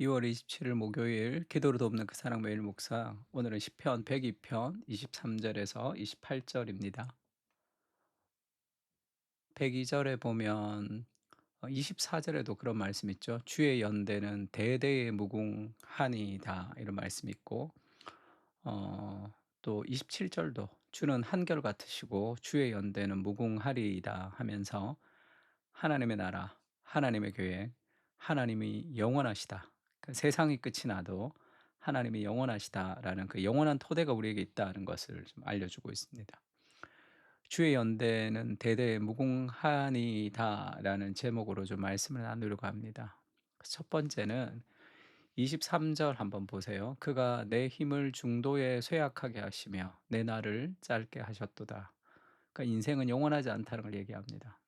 2월 27일 목요일 기도로 돕는 그 사랑 매일 묵상. 오늘은 시편 102편 23절에서 28절입니다. 102절에 보면 24절에도 그런 말씀 있죠. 주의 연대는 대대의 무궁하니이다, 이런 말씀이 있고, 또 27절도 주는 한결 같으시고 주의 연대는 무궁하리이다 하면서 하나님의 나라, 하나님의 계획, 하나님이 영원하시다. 그 세상이 끝이 나도 하나님이 영원하시다라는 그 영원한 토대가 우리에게 있다는 것을 좀 알려주고 있습니다. 주의 연대는 대대 무궁하니다라는 제목으로 좀 말씀을 나누려고 합니다. 첫 번째는 23절 한번 보세요. 그가 내 힘을 중도에 쇠약하게 하시며 내 날을 짧게 하셨도다. 그러니까 인생은 영원하지 않다는 걸 얘기합니다.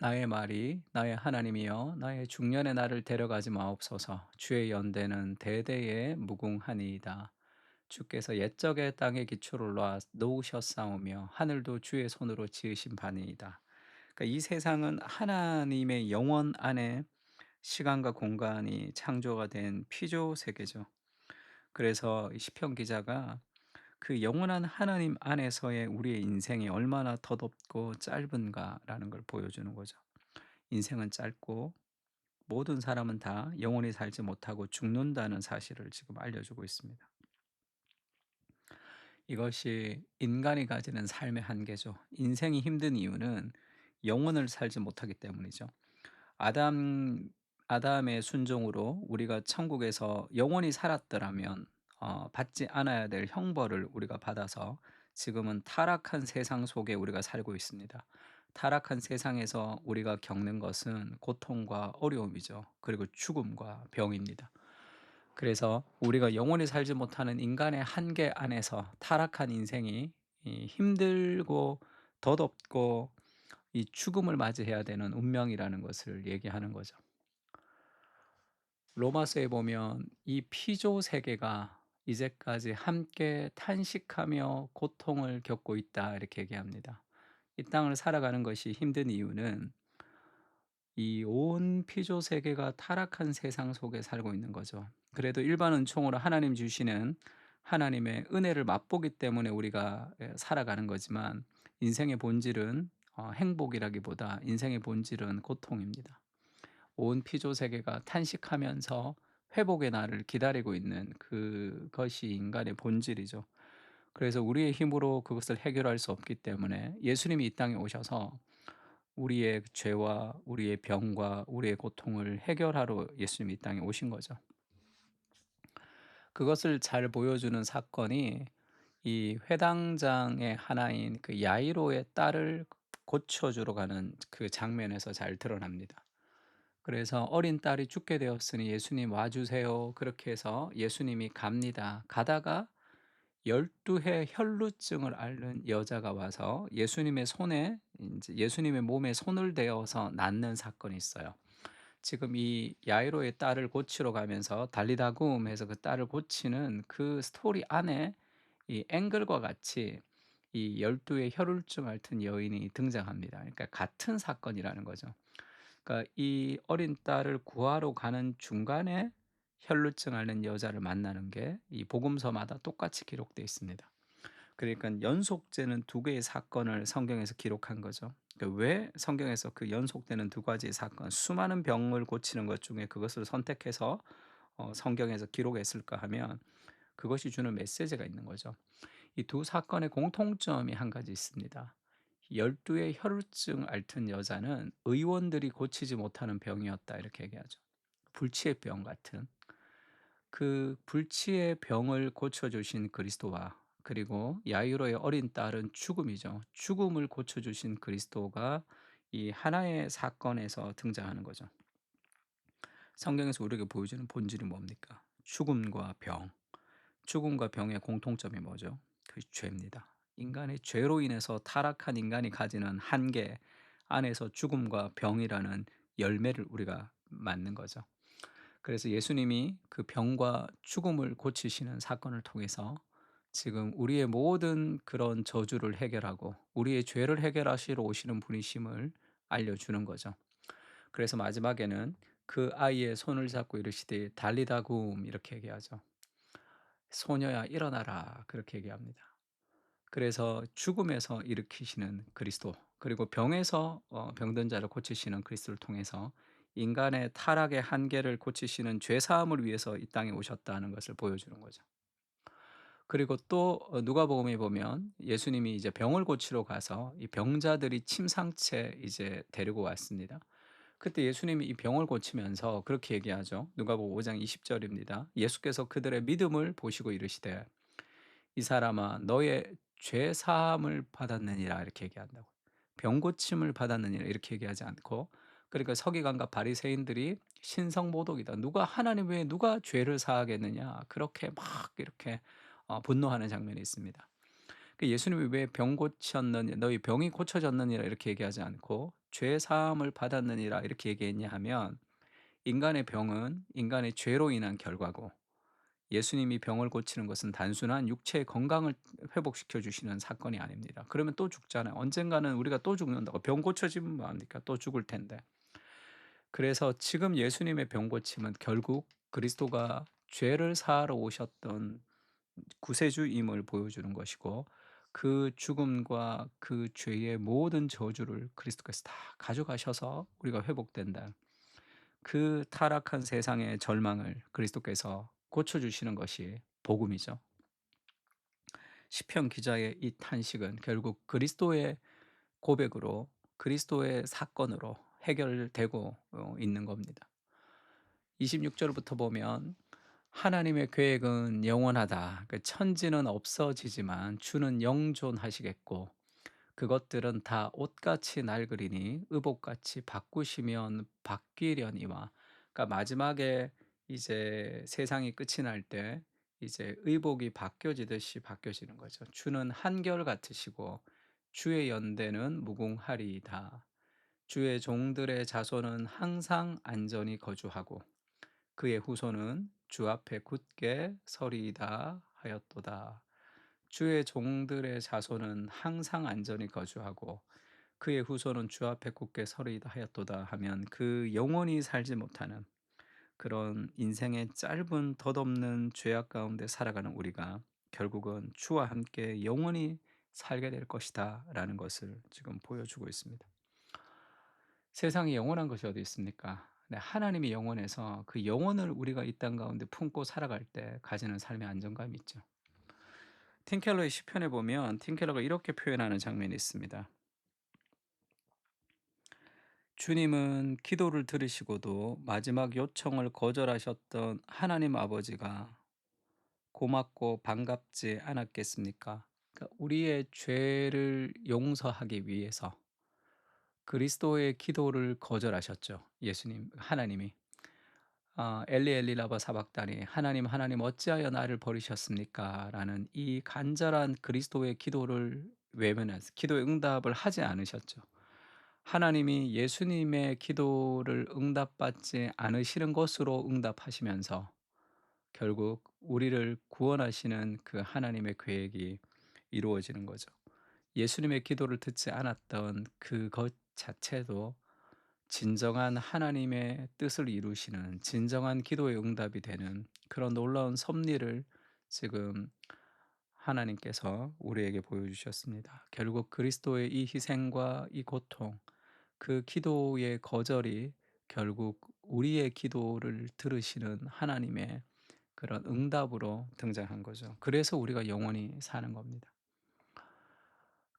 나의 말이 나의 하나님이여 나의 중년의 날을 데려가지 마옵소서. 주의 연대는 대대에 무궁하니이다. 주께서 옛적의 땅의 기초를 놓으셨사오며 하늘도 주의 손으로 지으신 바니이다. 그러니까 이 세상은 하나님의 영원 안에 시간과 공간이 창조가 된 피조 세계죠. 그래서 이 시편 기자가 그 영원한 하나님 안에서의 우리의 인생이 얼마나 덧없고 짧은가라는 걸 보여주는 거죠. 인생은 짧고 모든 사람은 다 영원히 살지 못하고 죽는다는 사실을 지금 알려주고 있습니다. 이것이 인간이 가지는 삶의 한계죠. 인생이 힘든 이유는 영원을 살지 못하기 때문이죠. 아담 아담의 순종으로 우리가 천국에서 영원히 살았더라면 받지 않아야 될 형벌을 우리가 받아서 지금은 타락한 세상 속에 우리가 살고 있습니다. 타락한 세상에서 우리가 겪는 것은 고통과 어려움이죠. 그리고 죽음과 병입니다. 그래서 우리가 영원히 살지 못하는 인간의 한계 안에서 타락한 인생이 이 힘들고 덧없고 이 죽음을 맞이해야 되는 운명이라는 것을 얘기하는 거죠. 로마서에 보면 이 피조 세계가 이제까지 함께 탄식하며 고통을 겪고 있다, 이렇게 얘기합니다. 이 땅을 살아가는 것이 힘든 이유는 이 온 피조 세계가 타락한 세상 속에 살고 있는 거죠. 그래도 일반 은총으로 하나님 주시는 하나님의 은혜를 맛보기 때문에 우리가 살아가는 거지만 인생의 본질은 행복이라기보다 인생의 본질은 고통입니다. 온 피조 세계가 탄식하면서 회복의 날을 기다리고 있는 그것이 인간의 본질이죠. 그래서 우리의 힘으로 그것을 해결할 수 없기 때문에 예수님이 이 땅에 오셔서 우리의 죄와 우리의 병과 우리의 고통을 해결하러 예수님이 이 땅에 오신 거죠. 그것을 잘 보여주는 사건이 이 회당장의 하나인 그 야이로의 딸을 고쳐주러 가는 그 장면에서 잘 드러납니다. 그래서 어린 딸이 죽게 되었으니 예수님 와주세요, 그렇게 해서 예수님이 갑니다. 가다가 12해 혈루증을 앓는 여자가 와서 예수님의 손에 인제 예수님의 몸에 손을 대어서 낫는 사건이 있어요. 지금 이 야이로의 딸을 고치러 가면서 달리다굼 해서 그 딸을 고치는 그 스토리 안에 이 앵글과 같이 이 12의 혈루증 앓던 여인이 등장합니다. 그러니까 같은 사건이라는 거죠. 그러니까 이 어린 딸을 구하러 가는 중간에 혈루증 앓는 여자를 만나는 게 이 복음서마다 똑같이 기록되어 있습니다. 그러니까 연속되는 두 개의 사건을 성경에서 기록한 거죠. 그러니까 왜 성경에서 그 연속되는 두 가지의 사건, 수많은 병을 고치는 것 중에 그것을 선택해서 성경에서 기록했을까 하면 그것이 주는 메시지가 있는 거죠. 이 두 사건의 공통점이 한 가지 있습니다. 12의 혈루증 앓던 여자는 의원들이 고치지 못하는 병이었다, 이렇게 얘기하죠. 불치의 병 같은 그 불치의 병을 고쳐주신 그리스도와, 그리고 야이로의 어린 딸은 죽음이죠. 죽음을 고쳐주신 그리스도가 이 하나의 사건에서 등장하는 거죠. 성경에서 우리에게 보여주는 본질이 뭡니까? 죽음과 병. 죽음과 병의 공통점이 뭐죠? 그 죄입니다. 인간의 죄로 인해서 타락한 인간이 가지는 한계 안에서 죽음과 병이라는 열매를 우리가 맞는 거죠. 그래서 예수님이 그 병과 죽음을 고치시는 사건을 통해서 지금 우리의 모든 그런 저주를 해결하고 우리의 죄를 해결하시러 오시는 분이심을 알려주는 거죠. 그래서 마지막에는 그 아이의 손을 잡고 이르시되 달리다 굼 이렇게 얘기하죠. "소녀야 일어나라." 그렇게 얘기합니다. 그래서 죽음에서 일으키시는 그리스도, 그리고 병에서 병든 자를 고치시는 그리스도를 통해서 인간의 타락의 한계를 고치시는 죄 사함을 위해서 이 땅에 오셨다는 것을 보여주는 거죠. 그리고 또 누가복음에 보면 예수님이 이제 병을 고치러 가서 이 병자들이 침상째 이제 데리고 왔습니다. 그때 예수님이 이 병을 고치면서 그렇게 얘기하죠. 누가복음 5장 20 절입니다. 예수께서 그들의 믿음을 보시고 이르시되 "이 사람아 너의 죄 사함을 받았느니라." 이렇게 얘기한다고. 병 고침을 받았느니라 이렇게 얘기하지 않고, 그러니까 서기관과 바리새인들이 "신성모독이다. 누가 하나님 외에 누가 죄를 사하겠느냐." 그렇게 막 이렇게 분노하는 장면이 있습니다. 그 예수님이 왜 "병 고쳤느냐 너희 병이 고쳐졌느니라." 이렇게 얘기하지 않고 "죄 사함을 받았느니라." 이렇게 얘기했냐 하면, 인간의 병은 인간의 죄로 인한 결과고, 예수님이 병을 고치는 것은 단순한 육체의 건강을 회복시켜 주시는 사건이 아닙니다. 그러면 또 죽잖아요. 언젠가는 우리가 또 죽는다고. 병 고쳐지면 뭐 합니까? 또 죽을 텐데. 그래서 지금 예수님의 병 고침은 결국 그리스도가 죄를 사하러 오셨던 구세주임을 보여주는 것이고, 그 죽음과 그 죄의 모든 저주를 그리스도께서 다 가져가셔서 우리가 회복된다. 그 타락한 세상의 절망을 그리스도께서 고쳐주시는 것이 복음이죠. 시편 기자의 이 탄식은 결국 그리스도의 고백으로, 그리스도의 사건으로 해결되고 있는 겁니다. 26절부터 보면 하나님의 계획은 영원하다. 그 천지는 없어지지만 주는 영존하시겠고 그것들은 다 옷같이 낡으리니 의복같이 바꾸시면 바뀌려니와. 그러니까 마지막에 이제 세상이 끝이 날 때 이제 의복이 바뀌어지듯이 바뀌어지는 거죠. 주는 한결 같으시고 주의 연대는 무궁하리이다. 주의 종들의 자손은 항상 안전히 거주하고 그의 후손은 주 앞에 굳게 서리이다 하였도다. 주의 종들의 자손은 항상 안전히 거주하고 그의 후손은 주 앞에 굳게 서리이다 하였도다 하면, 그 영원히 살지 못하는 그런 인생의 짧은 덧없는 죄악 가운데 살아가는 우리가 결국은 주와 함께 영원히 살게 될 것이다 라는 것을 지금 보여주고 있습니다. 세상에 영원한 것이 어디 있습니까? 네, 하나님이 영원해서 그 영원을 우리가 이 땅 가운데 품고 살아갈 때 가지는 삶의 안정감이 있죠. 틴켈러의 시편에 보면 틴켈러가 이렇게 표현하는 장면이 있습니다. 주님은 기도를 들으시고도 마지막 요청을 거절하셨던 하나님 아버지가 고맙고 반갑지 않았겠습니까? 그러니까 우리의 죄를 용서하기 위해서 그리스도의 기도를 거절하셨죠. 예수님, 하나님이. 엘리 엘리 라바 사박다니 하나님 하나님 어찌하여 나를 버리셨습니까? 라는 이 간절한 그리스도의 기도를 외면해서 기도의 응답을 하지 않으셨죠. 하나님이 예수님의 기도를 응답받지 않으시는 것으로 응답하시면서 결국 우리를 구원하시는 그 하나님의 계획이 이루어지는 거죠. 예수님의 기도를 듣지 않았던 그것 자체도 진정한 하나님의 뜻을 이루시는 진정한 기도의 응답이 되는 그런 놀라운 섭리를 지금 하나님께서 우리에게 보여주셨습니다. 결국 그리스도의 이 희생과 이 고통, 그 기도의 거절이 결국 우리의 기도를 들으시는 하나님의 그런 응답으로 등장한 거죠. 그래서 우리가 영원히 사는 겁니다.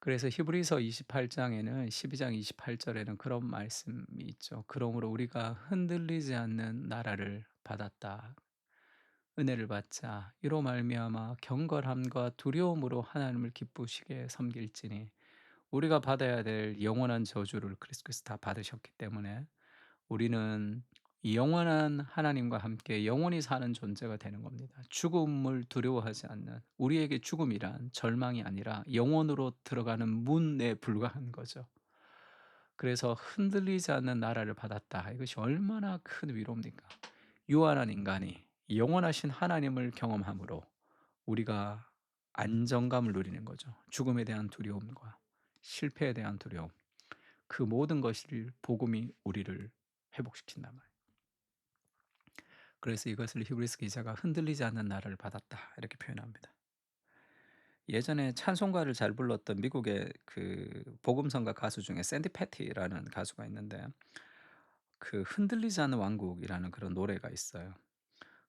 그래서 히브리서 28장에는 12장 28절에는 그런 말씀이 있죠. "그러므로 우리가 흔들리지 않는 나라를 받았다. 은혜를 받자. 이로 말미암아 경건함과 두려움으로 하나님을 기쁘시게 섬길지니." 우리가 받아야 될 영원한 저주를 그리스도께서 다 받으셨기 때문에 우리는 이 영원한 하나님과 함께 영원히 사는 존재가 되는 겁니다. 죽음을 두려워하지 않는, 우리에게 죽음이란 절망이 아니라 영원으로 들어가는 문에 불과한 거죠. 그래서 흔들리지 않는 나라를 받았다. 이것이 얼마나 큰 위로입니까? 유한한 인간이 영원하신 하나님을 경험함으로 우리가 안정감을 누리는 거죠. 죽음에 대한 두려움과 실패에 대한 두려움, 그 모든 것을 복음이 우리를 회복시킨단 말이에요. 그래서 이것을 히브리서 기자가 "흔들리지 않는 나라를 받았다." 이렇게 표현합니다. 예전에 찬송가를 잘 불렀던 미국의 그 복음성가 가수 중에 샌디 패티라는 가수가 있는데 그 흔들리지 않는 왕국이라는 그런 노래가 있어요.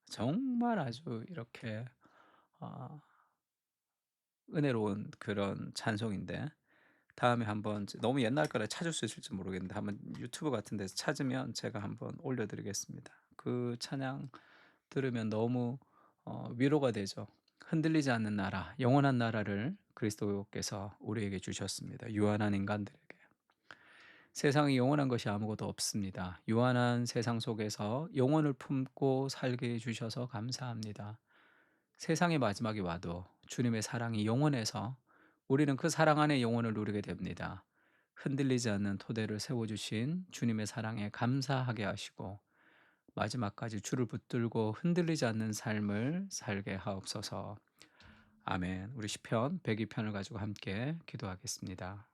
정말 아주 이렇게 어 은혜로운 그런 찬송인데 다음에 한번 너무 옛날 거라 찾을 수 있을지 모르겠는데 한번 유튜브 같은 데서 찾으면 제가 한번 올려 드리겠습니다. 그 찬양 들으면 너무 위로가 되죠. 흔들리지 않는 나라, 영원한 나라를 그리스도께서 우리에게 주셨습니다, 유한한 인간들에게. 세상에 영원한 것이 아무것도 없습니다. 유한한 세상 속에서 영혼을 품고 살게 해 주셔서 감사합니다. 세상의 마지막이 와도 주님의 사랑이 영원해서 우리는 그 사랑 안에 영혼을 누리게 됩니다. 흔들리지 않는 토대를 세워주신 주님의 사랑에 감사하게 하시고 마지막까지 주를 붙들고 흔들리지 않는 삶을 살게 하옵소서. 아멘. 우리 시편 102편을 가지고 함께 기도하겠습니다.